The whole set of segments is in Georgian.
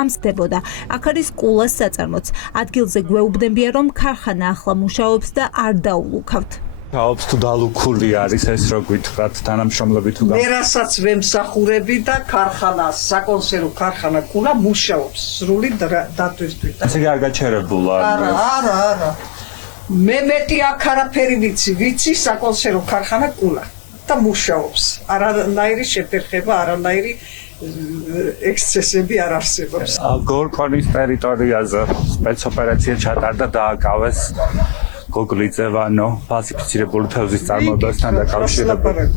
ამსდებოდა. აქ არის კულას საწარმოც. ადგილზე გვეუბნებიან, რომ ქარხანა ახლა მუშაობს და არ დაულუქავთ. Გაობს თუ დალუქული არის ეს რო გითხრათ თანამშრომლები თუ მე რასაც ვემსახურები და ქარხანა, საკონსერვო ქარხანა კულა მუშაობს სრული დატვირთვით. ესე კი არ გაჩერებულა. არა. მე მეტი აქ არაფერი ვიცი საკონსერვო ქარხანა კულა და მუშაობს. არანაირი შეფერხება, არანაირი ექსცესები არ არსებობს. გორკონის ტერიტორიაზე სპეცოპერაცია ჩატარდა და დააკავეს გოგლიძე ვანო ფალსიფიცირებული თევზის წარმოებასთან დაკავშირებით.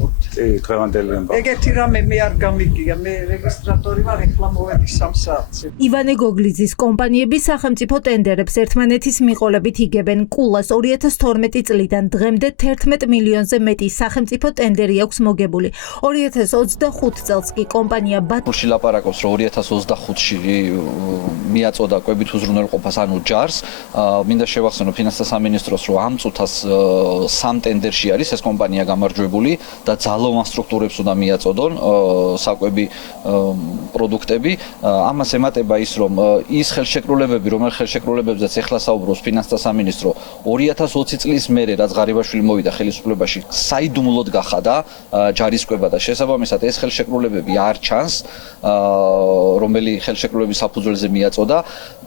დღევანდელი ამბავი. ეგეთი რამე მე არ გამიგია. მე რეგისტრატორი ვარ, ეხლა მოვედი 3 საათზე. ივანე გოგლიძის კომპანიები სახელმწიფო ტენდერებს ერთმანეთის მიყოლებით იგებენ. კულას 2012 წლიდან დღემდე 11 მილიონზე მეტი სახელმწიფო ტენდერი აქვს მოგებული. 2025 წელს კი კომპანია ბათუმში ლაპარაკობს, რომ 2025-ში მიაწოდა კვებით უზრუნველყოფას, ანუ ჯარს. მინდა შევახსენო ფინანსთა სამინისტროს, რომ ამ წუთას 3 ტენდერში არის ეს კომპანია გამარჯვებული და ძალოვან სტრუქტურებს უნდა მიაწოდონ საკვები პროდუქტები. ამას ემატება ის, რომ ის ხელშეკრულებები, რომელ ხელშეკრულებებზეც ეხლა საუბრობს ფინანსთა სამინისტრო, 2020 წლის მერე, რაც ღარიბაშვილი მოვიდა ხელისუფლებაში, საიდუმლოდ გახადა ჯარისკვება და შესაბამისად ეს ხელშეკრულებები არ ჩანს, რომელი ხელშეკრულების საფუძველზე მიაწოდა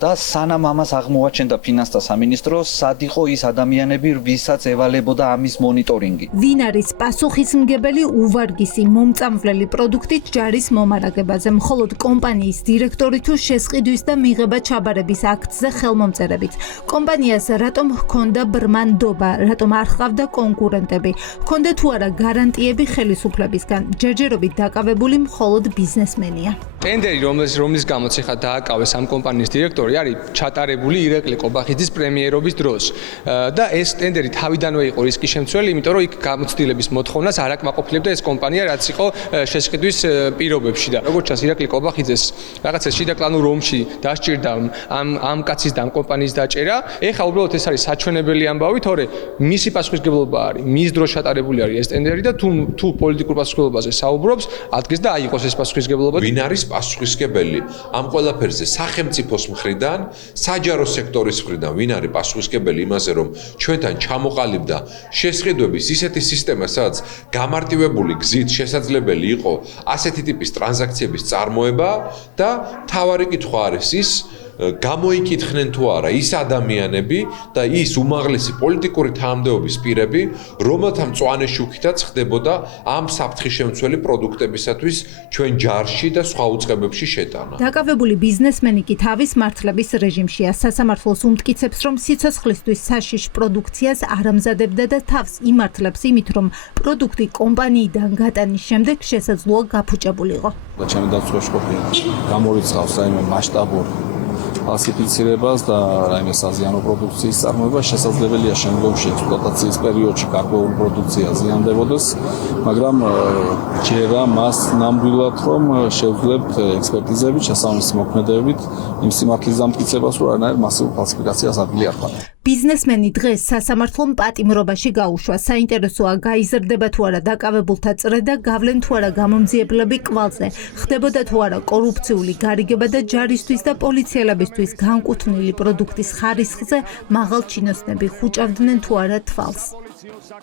და სანამ ამას აღმოაჩენდა ფინანსთა სამინისტრო, სად იყო ის ადამიანები, ვისაც ევალებოდა ამის მონიტორინგი. ვინ არის პასუხისმგებელი უვარგისი მომწამვლელი პროდუქტით ჯარის მომარაგებაზე, მხოლოდ კომპანიის დირექტორი თუ შესყიდვის და მიღება ჩაბარების აქტზე ხელმომწერებით. კომპანიას რატომ ჰქონდა ბრმა ნდობა, რატომ არ ჰყავდა კონკურენტები, ჰქონდა თუ არა გარანტიები ხელისუფლებისგან, ჯერჯერობით დაკავებული მხოლოდ ბიზნესმენია. ტენდერი, რომლის გამოც ეხლა დააკავეს ამ კომპანიის დირექტორი, არის ჩატარებული ირაკლი ყობახიძის პრემიერობის დროს. და ეს ტენდერი თავიდანვე იყო რისკის შემცველი, იმიტომ რომ იქ გამოცდილების მოთხოვნას არ აკმაყოფილებდა ეს კომპანია, რაც იყო შესყიდვის პირობებში და როგორც ჩანს ირაკლი ყობახიძეს რაღაცა შიდაკლანურ ომში დასჭირდა ამ კაცის და ამ კომპანიის დაჭერა. ეხლა უბრალოდ ეს არის საჩვენებელი ამბავი, თორე მისი პასუხისმგებლობა არის, მის დროს ჩატარებული არის ეს ტენდერი და თუ პოლიტიკურ პასუხისმგებლობაზე საუბრობს, ადგეს და აიღოს ეს პასუხისმგებლობა. ვინ არის პასუხისმგებელი ამ ყველაფერზე სახელმწიფოს მხრიდან, საჯარო სექტორის მხრიდან, ვინ არის პასუხისმგებელი იმაზე, რომ ჩვენთან ჩამოყალიბდა შესყიდვების ისეთი სისტემა, სადაც გამარტივებული გზით შესაძლებელი იყო ასეთი ტიპის ტრანზაქციების წარმოება და მთავარი კითხვა არის ის, გამოიკითხნენ თუ არა ის ადამიანები და ის უმაღლესი პოლიტიკური თანამდებობის პირები, რომელთა მწვანე შუქითაც ხდებოდა ამ საფრთხის-შემცველი პროდუქტებისათვის ჩვენ ჯარში და სხვა უწყებებში შეტანა. დაკავებული ბიზნესმენი კი თავის მართლების რეჟიმშია. სასამართლოს უმტკიცებს, რომ სიცოცხლისთვის საშიშ პროდუქციას არ ამზადებდა და თავს იმართლებს იმით, რომ პროდუქტი კომპანიიდან გატანის შემდეგ შესაძლოა გაფუჭებულიყო. ჩემი დაცვაში ყოფილი გამორიცხავს რაიმე მასშტაბური ფალსიფიცირებას და რაიმე საზიანო პროდუქციის წარმოება შესაძლებელია შემდგომში ექსპლუატაციის პერიოდში გარკვეული პროდუქცია ზიანდებოდეს, მაგრამ ჯერა მას ნამდვილად რომ შევძლებთ ექსპერტიზებით, შესაბამისი მოქმედებებით იმ სიმართლის დამტკიცებას, რომ არანაირ მასიურ ფალსიფიკაციას ადგილი არ ხდება. ბიზნესმენი დღეს სასამართლომ პატიმრობაში გაუშვა. საინტერესოა გაიზრდება თუ არა დაკავებულთა წრე და გავლენ თუ არა გამომძიებლები კვალზე. ხდებოდა თუ არა კორუფციული გარიგება და ჯარისთვის და პოლიციელებისთვის განკუთვნილი პროდუქტის ხარისხზე მაღალ ჩინოსნები ხუჭავდნენ თუ არა თვალს.